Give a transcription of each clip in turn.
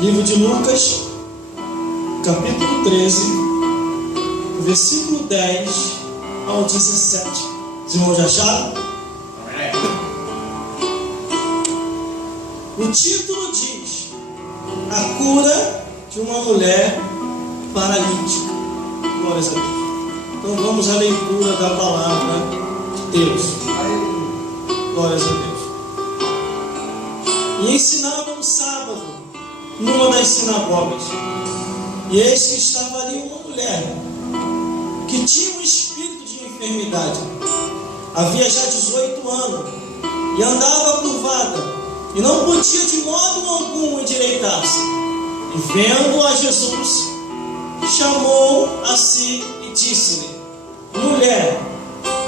Livro de Lucas, capítulo 13, versículo 10 ao 17. Os irmãos já acharam? O título diz: a cura de uma mulher paralítica. Glórias a Deus. Então vamos à leitura da palavra de Deus. Glórias a Deus. E ensinava no sábado numa das sinagogas. E eis que estava ali uma mulher que tinha um espírito de enfermidade. Havia já 18 anos e andava curvada e não podia de modo algum endireitar-se. E vendo a Jesus, chamou a si e disse-lhe: mulher,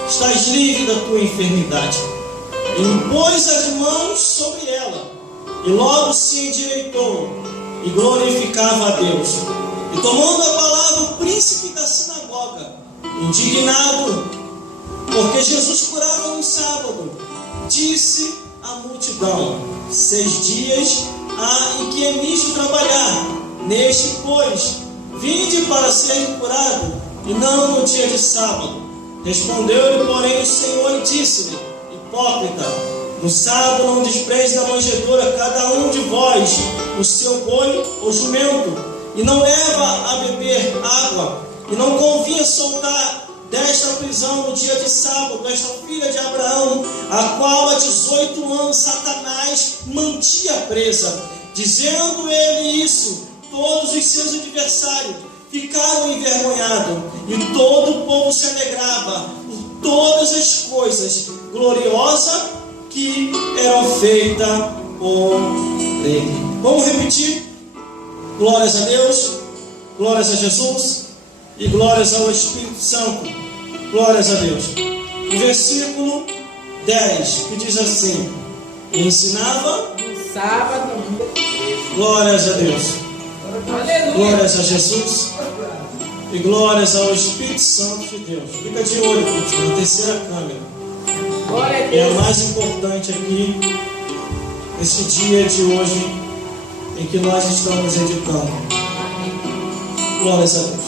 estás livre da tua enfermidade. E impôs as mãos sobre ela, e logo se endireitou e glorificava a Deus. E tomando a palavra o príncipe da sinagoga, indignado, porque Jesus curava no sábado, disse à multidão: 6 dias há em que é misto trabalhar, neste, pois, vinde para ser curado, e não no dia de sábado. Respondeu-lhe, porém, o Senhor e disse-lhe: hipócrita, no sábado não despreze da manjedoura cada um de vós o seu boi ou jumento, e não leva a beber água, e não convinha soltar desta prisão no dia de sábado esta filha de Abraão, a qual há 18 anos Satanás mantinha presa. Dizendo ele isso, todos os seus adversários ficaram envergonhados, e todo o povo se alegrava por todas as coisas gloriosas que eram feitas por ele. Vamos repetir? Glórias a Deus, glórias a Jesus e glórias ao Espírito Santo. Glórias a Deus. O versículo 10, que diz assim: ensinava no sábado. Glórias a Deus. Aleluia. Glórias a Jesus e glórias ao Espírito Santo de Deus. Fica de olho, Coutinho, na terceira câmera. Glória a É a Deus. mais importante aqui, nesse dia de hoje, em que nós estamos editando. Glórias a Deus.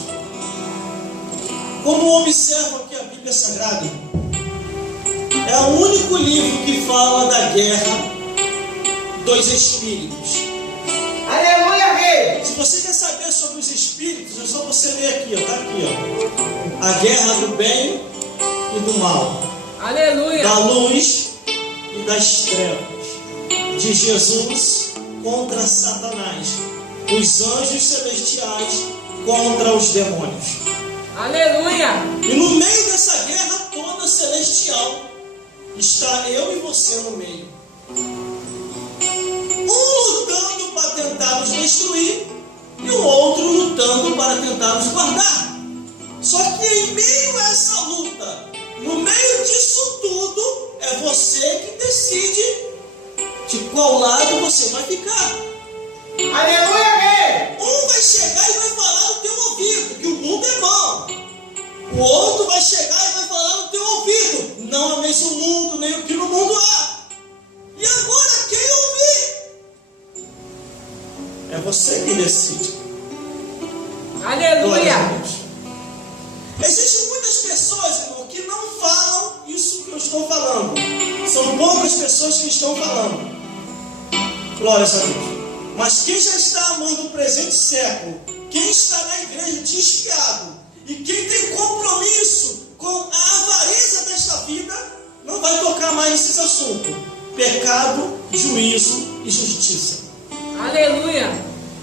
Como observam aqui a Bíblia Sagrada, é o único livro que fala da guerra dos espíritos. Aleluia, rei. Se você quer saber sobre os espíritos, é só você ler aqui, ó, tá aqui, ó. A guerra do bem e do mal, Aleluia. da luz e das trevas, de Jesus contra Satanás, os anjos celestiais contra os demônios. Aleluia. E no meio dessa guerra toda celestial, está eu e você no meio. Um lutando para tentar nos destruir, e o outro lutando para tentar nos guardar. Só que em meio a essa luta, no meio disso tudo, é você que decide de qual lado você vai ficar. Aleluia, rei. Um vai chegar e vai falar no teu ouvido que o mundo é bom. O outro vai chegar e vai falar no teu ouvido: não ameis o mundo, nem o que no mundo há. E agora quem ouvir? É você que decide. Glória a Aleluia. Deus. Existem muitas pessoas, irmão, que não falam isso que eu estou falando. São poucas pessoas que estão falando. Glórias a Deus. Mas quem já está amando o presente século, quem está na igreja desfiado, e quem tem compromisso com a avareza desta vida, não vai tocar mais nesses assuntos: pecado, juízo e justiça. Aleluia.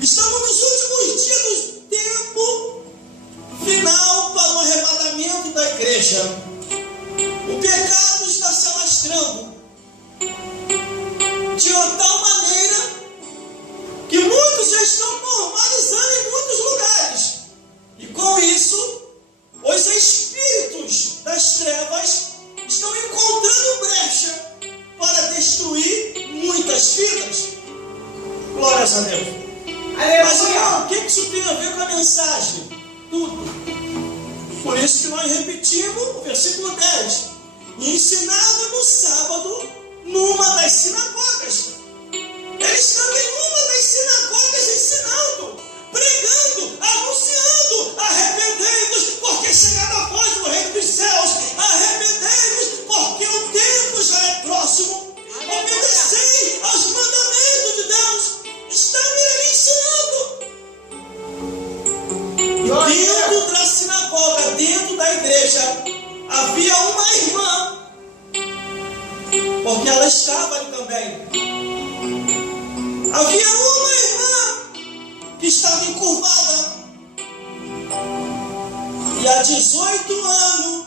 Estamos nos últimos dias do tempo final para o arrebatamento da igreja. O pecado está se alastrando de uma tal maneira que muitos já estão normalizando em muitos lugares. E com isso, os espíritos das trevas estão encontrando brecha para destruir muitas vidas. Glórias a Deus. Mas, irmão, o que isso tem a ver com a mensagem? Tudo. Por isso que nós repetimos o versículo 10. E ensinava no sábado numa das sinagogas. Ele estava em uma das sinagogas ensinando. que estava encurvada. E há 18 anos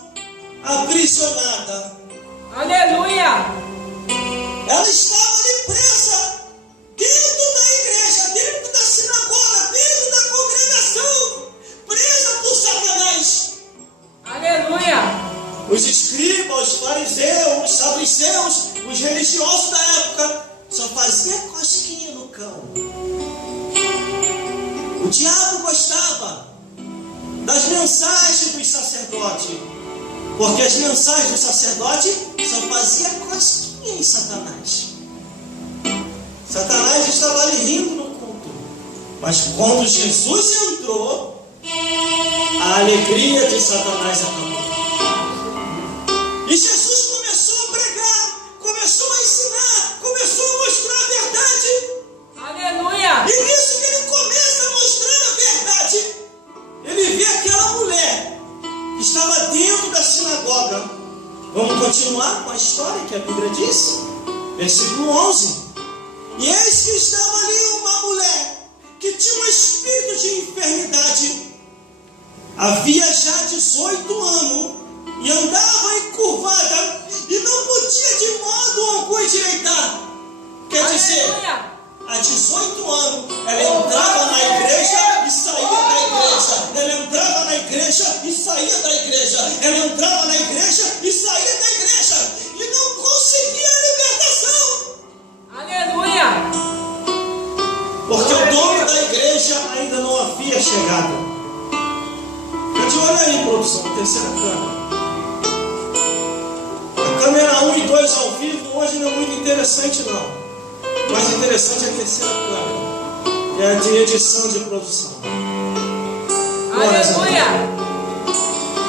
aprisionada. Aleluia. Ela estava ali presa dentro da igreja, dentro da sinagoga, dentro da congregação, presa por Satanás. Aleluia. Os escribas, os fariseus, os saduceus, os religiosos da época só faziam cosquinha no cão. O diabo gostava das mensagens dos sacerdotes, porque as mensagens do sacerdote só faziam cosquinha em Satanás. Satanás estava ali rindo no culto, mas quando Jesus entrou, a alegria de Satanás acabou. E Jesus começou a pregar, começou a ensinar, começou a mostrar a verdade. Aleluia. E nisso que ele começa a mostrar a verdade, ele vê aquela mulher que estava dentro da sinagoga. Vamos continuar com a história que a Bíblia diz? Versículo 11. E eis que estava ali uma mulher que tinha um espírito de enfermidade. Havia já 18 anos e andava encurvada e não podia de modo algum endireitar. Quer dizer, há 18 anos ela entrava na igreja e saía da igreja. Ela entrava na igreja e saía da igreja. Ela entrava na igreja e saía da igreja. E não conseguia a libertação. Aleluia. Porque o dono da igreja ainda não havia chegado. Fica de olho aí, produção, terceira câmera. A câmera 1 e 2 ao vivo hoje não é muito interessante não. O mais interessante é a terceira câmera, que é a de edição de produção. Aleluia.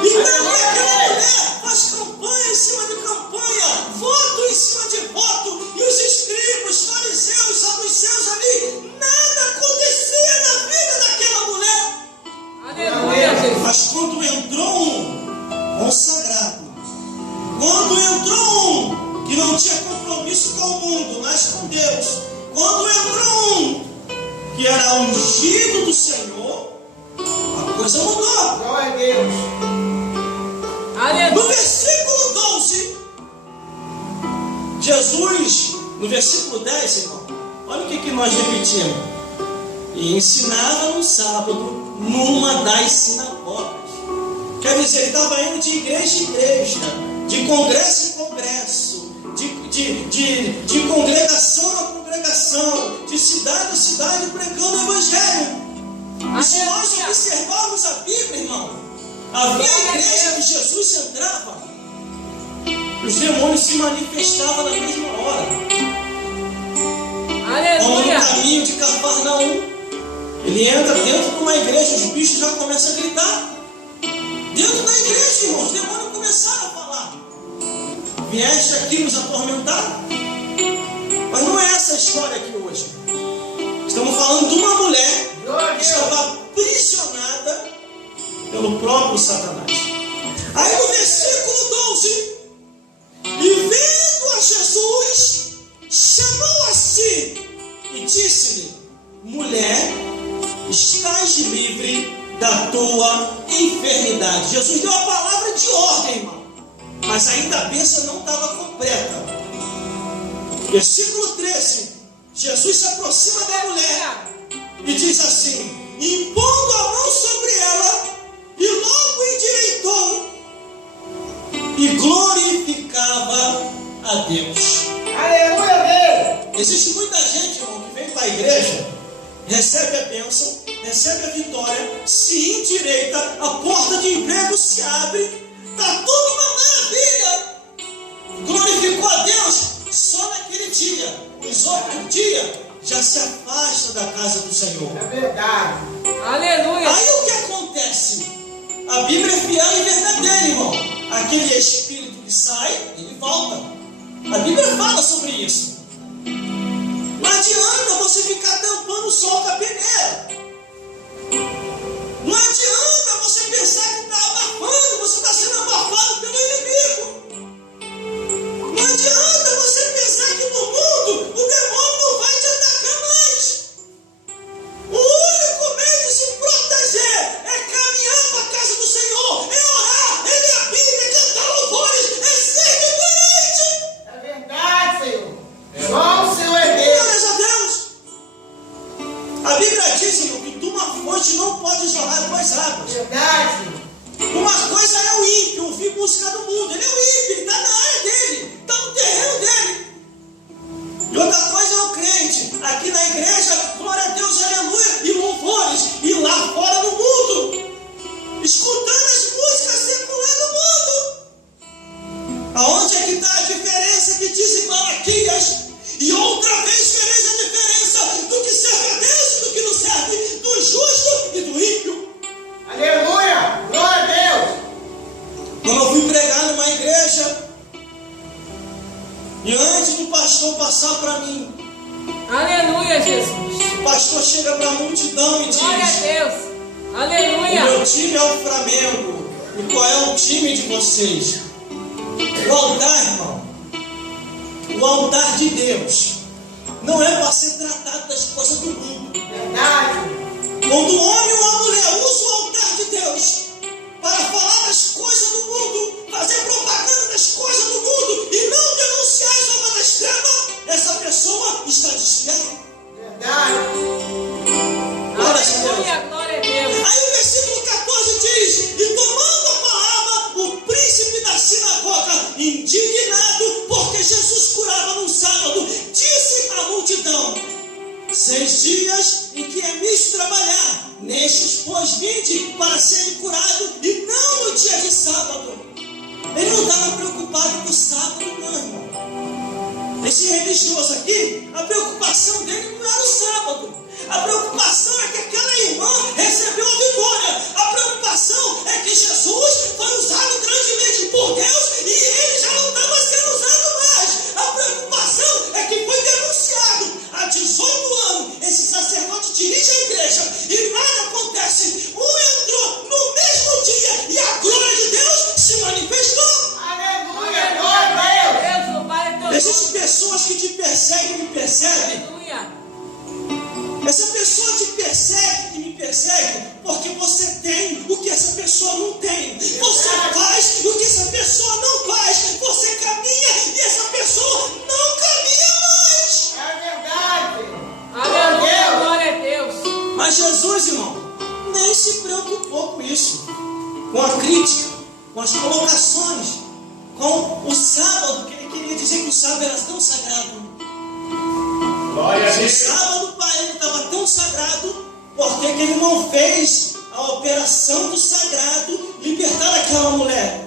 Então aquela mulher faz campanha em cima de campanha, voto em cima de voto, e os escribas, fariseus, saduceus ali, nada acontecia na vida daquela mulher. Aleluia, Jesus. Mas quando entrou um consagrado, quando entrou um que não tinha compromisso com o mundo, mas com Deus, quando entrou um que era ungido do Senhor, a coisa mudou. Glória a Deus. No Aleluia. versículo 12, Jesus, no versículo 10, irmão, olha o que nós repetimos. E ensinava no sábado numa das sinagogas. Quer dizer, ele estava indo de igreja em igreja, de congresso em congresso, de congregação a congregação, de cidade a cidade, pregando o evangelho. E se nós observarmos a Bíblia, irmão, havia igreja que Jesus entrava, os demônios se manifestavam na mesma hora. Como Aleluia. no caminho de Cafarnaum, ele entra dentro de uma igreja, os bichos já começam a gritar. Dentro da igreja, irmão, os demônios começaram a falar. Vieste aqui nos atormentar? Mas não é essa a história aqui hoje. Estamos falando de uma mulher que estava aprisionada pelo próprio Satanás. Aí no versículo 12, e vendo a Jesus, chamou a si e disse-lhe: mulher, estás livre da tua enfermidade. Jesus deu a palavra de ordem, irmão, mas ainda a bênção não estava completa. Versículo 13, Jesus se aproxima da mulher e diz assim, impondo a mão sobre ela, e logo endireitou e glorificava a Deus. Aleluia, Deus. Existe muita gente, irmão, que vem para a igreja, recebe a bênção, recebe a vitória, se endireita, a porta de emprego se abre, está tudo uma maravilha, glorificou a Deus só naquele dia. Os outros dias já se afasta da casa do Senhor. É verdade. Aleluia. Aí o que acontece? A Bíblia é fiel e verdadeira, irmão. Aquele espírito que sai, ele volta. A Bíblia fala sobre isso. Não adianta você ficar tampando o sol com a peneira. Não adianta você pensar que está abafando, você está sendo abafado pelo inimigo. Não adianta você pensar que no mundo o demônio não vai te atacar mais. O único A Bíblia diz, irmão, que de uma fonte não pode jorrar duas águas. Verdade. Uma coisa é o ímpio, ouvir música do mundo. Ele é o ímpio, ele está na área dele, está no terreno dele. E outra coisa é o crente, aqui na igreja, glória a Deus, aleluia, e louvores, e lá fora no mundo, escutando as músicas seculares do mundo. Aonde é que está a diferença que diz em Malaquias? E outra vez vereis a diferença do que serve a Deus e do que não serve, do justo e do ímpio. Aleluia. Glória a Deus. Quando eu fui pregar numa igreja, e antes do pastor passar para mim, Aleluia, Jesus. o pastor chega para a multidão e diz: Glória a Deus. o Aleluia. meu time é o Flamengo. E qual é o time de vocês? O altar, irmão. O altar de Deus não é para ser tratado das coisas do mundo. Verdade. Quando o homem ou a mulher usa o altar de Deus para falar das coisas do mundo, fazer propaganda das coisas do mundo e não denunciar as obras das trevas, essa pessoa está desviada. Verdade. Glória a Deus. Aleluia. Glória a Deus. Aí o versículo 14 diz: e tomando a palavra, o príncipe da sinagoga, indignado, porque Jesus curava num sábado, disse à multidão: 6 dias em que é misto trabalhar, nestes, pois, vinde para serem curados, e não no dia de sábado. Ele não estava preocupado com o sábado, não, irmão. Esse religioso aqui, a preocupação dele não era o sábado. A preocupação é que aquela irmã recebeu a vitória. A preocupação é que Jesus foi usado grandemente por Deus e ele já não estava sendo usado mais. A preocupação é que foi denunciado. Há 18 anos, esse sacerdote dirige a igreja e nada acontece. Entrou no mesmo dia e a glória de Deus se manifestou. Aleluia. Glória a Deus. Louvado é teu nome. Existem pessoas que te perseguem e me perseguem. Aleluia. Essa pessoa te persegue e me persegue porque você tem o que essa pessoa não tem. Você faz o que essa pessoa não faz. Você caminha e essa pessoa não caminha mais. É verdade. Aleluia. Glória a Deus. Mas Jesus, irmão, nem se preocupou com isso. Com a crítica, com as colocações, com o sábado, que ele queria dizer que o sábado era tão sagrado. Glória a O Deus. sábado para ele estava tão sagrado, porque que ele não fez a operação do sagrado libertar aquela mulher.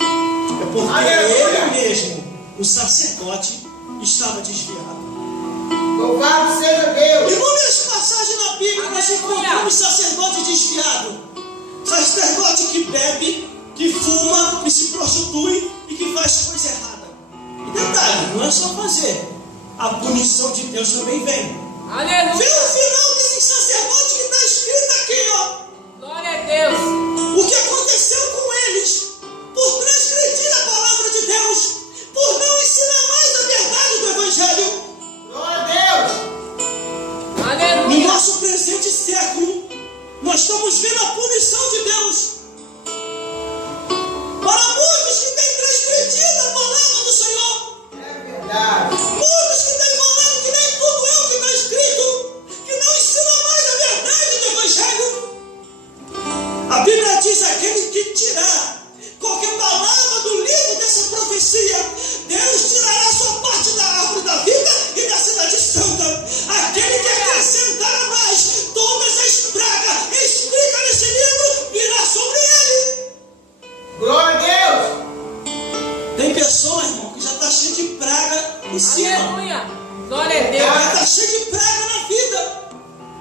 É porque Aleluia. ele mesmo, o sacerdote, estava desviado. Louvado seja Deus. Inúmeras passagens na Bíblia nós Aleluia. encontramos sacerdote desviado. Sacerdote que bebe, que fuma, que se prostitui e que faz coisa errada. E detalhe, não é só fazer. A punição de Deus também vem. Vê Aleluia. o final desse sacerdote que está escrito aqui, ó. Glória a Deus. O que aconteceu com eles por transgredir a palavra de Deus, por não ensinar mais a verdade do Evangelho. Glória a Deus. No Aleluia. nosso presente século, nós estamos vendo a punição de Deus para muitos que têm transgredido a palavra do Senhor. É verdade. Muitos que têm falado que nem tudo é o que está escrito, que não ensina mais a verdade do Evangelho. A Bíblia diz: aquele que tirar qualquer palavra do livro dessa profecia, Deus tirará sua parte da árvore da vida e da cidade santa. Aquele que acrescentar a mais todas as pragas escritas nesse livro virá sobre ele. Glória a Deus. Tem pessoa, irmão, que já está cheia de praga em cima. Aleluia. Glória a Já Deus. está cheia de praga na vida.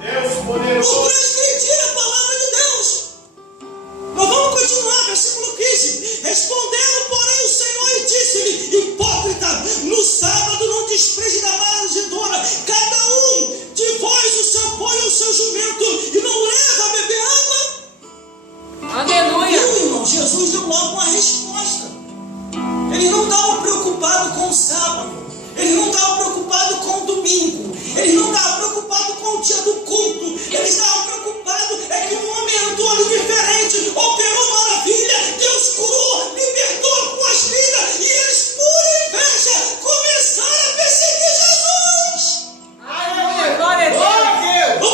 Deus Por poderoso. transgredir a palavra de Deus. Mas vamos continuar, versículo 15. Respondendo, porém, o Senhor e disse-lhe: hipócrita, no sábado não despreze da manjedoura cada um de vós o seu boi ou o seu jumento, e não leva a beber água. Aleluia. Viu, irmão? Jesus deu logo uma resposta. Ele não estava preocupado com o sábado. Ele não estava preocupado com o domingo. Ele não estava preocupado com o dia do culto. Ele estava preocupado é que um homem entrou ali diferente, operou maravilha, Deus curou, libertou com as vidas, e eles, por inveja, começaram a perseguir Jesus. Aleluia. Glória a Deus. O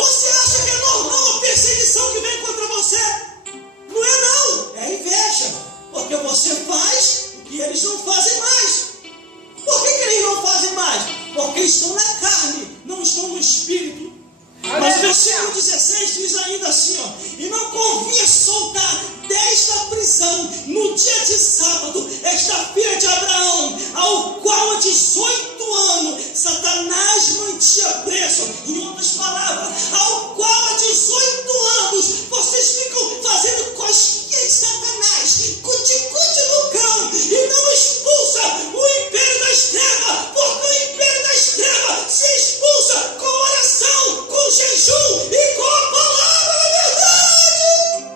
versículo 16 diz ainda assim, ó: e não convinha soltar desta prisão, no dia de sábado, esta filha de Abraão, ao qual há 18 anos Satanás mantinha preso. Em outras palavras, ao qual há 18 anos vocês ficam fazendo cosquinha em Satanás, cuticute no cão, e não expulsa o império das trevas, porque o império das trevas se expulsa com oração, com jejum e com a palavra da verdade.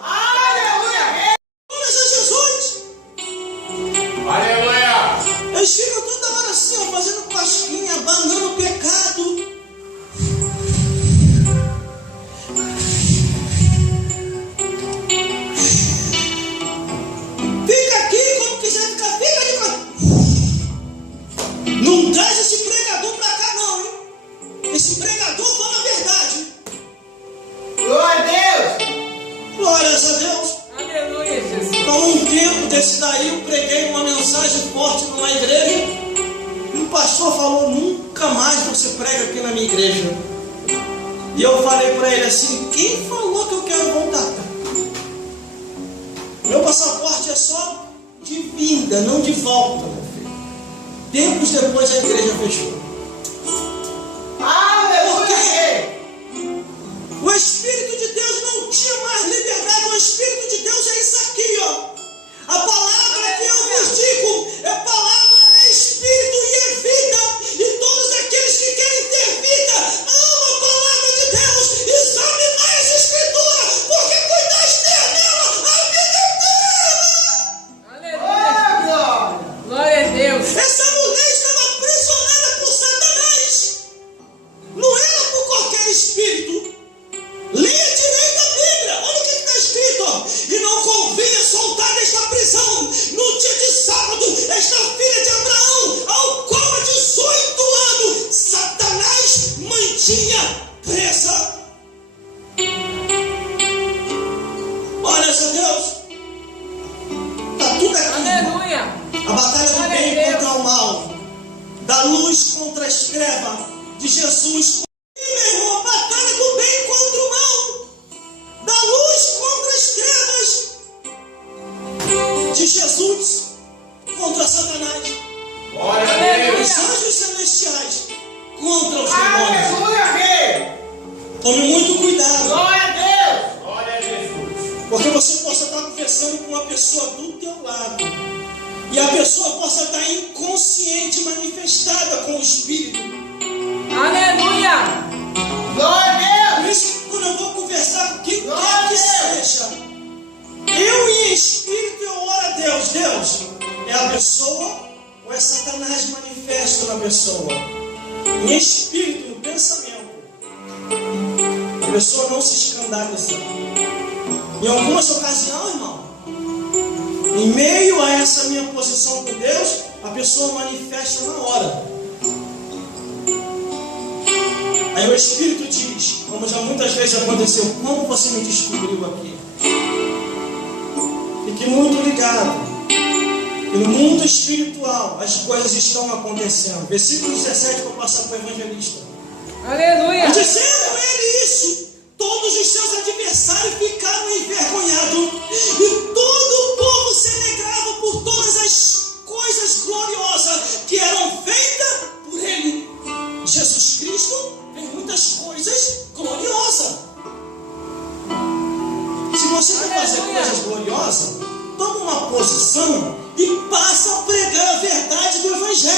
Aleluia. Glórias a Jesus. Aleluia. Eles ficam toda hora assim, ó, fazendo cosquinha, abanando o pecado. Fica aqui, quando quiser ficar, fica ali. Não traz esse pregador pra cá não, hein? Esse pregador fala a verdade. Glória a Deus. Glórias a Deus. Aleluia, Jesus. Então, um tempo desse daí, eu preguei uma mensagem forte numa igreja. E o pastor falou: nunca mais você prega aqui na minha igreja. E eu falei para ele assim: quem falou que eu quero voltar? Meu passaporte é só de vinda, não de volta, meu filho. Tempos depois a igreja fechou. Aleluia. O Espírito de Deus não tinha mais liberdade. O Espírito de Deus é isso aqui, ó. A palavra que eu vos digo é palavra, é Espírito e é vida. E todos aqueles que querem ter vida, amam a palavra de Deus. Examinai as Escrituras, porque cuidaste ter nela a vida eterna. Aleluia. Glória a Deus. Essa mulher estava aprisionada por Satanás. Não era por qualquer espírito. Leia direito a Bíblia. Olha o que está escrito, ó. E não convinha soltar desta prisão no dia de sábado esta filha de Abraão, ao qual há 18 anos Satanás mantinha presa. Glórias a Deus. Está tudo aqui. Aleluia. A batalha do Glória a bem Deus. contra o mal, da luz contra as trevas, de Jesus. E, meu irmão, a batalha do bem contra o mal, da luz contra as trevas, de Jesus contra Satanás, Glória a Aleluia. Deus. os anjos celestiais contra os demônios. Aleluia, Rei. Tome muito cuidado, Glória a Deus. Glória a Jesus. porque você possa estar conversando com uma pessoa do teu lado, e a pessoa possa estar inconsciente, manifestada com o Espírito. Aleluia. Glória a Por isso, quando eu vou conversar com quem quer Glória que a Deus. seja, eu em espírito eu oro a Deus. Deus, é a pessoa ou é Satanás manifesto na pessoa? Em espírito, no pensamento, a pessoa não se escandaliza. Em algumas ocasiões, irmão, em meio a essa minha posição com Deus, a pessoa manifesta na hora. Aí o Espírito diz, como já muitas vezes aconteceu: como você me descobriu aqui? Fique muito ligado. E no mundo espiritual as coisas estão acontecendo. Versículo 17, para passar para o evangelista. Aleluia. E dizendo ele isso, todos os seus adversários ficaram envergonhados, e todo o povo se alegrava por todas as coisas gloriosas que eram feitas por ele. Jesus Cristo tem muitas coisas gloriosas. Se você quer fazer coisas gloriosas, toma uma posição e passa a pregar a verdade do Evangelho.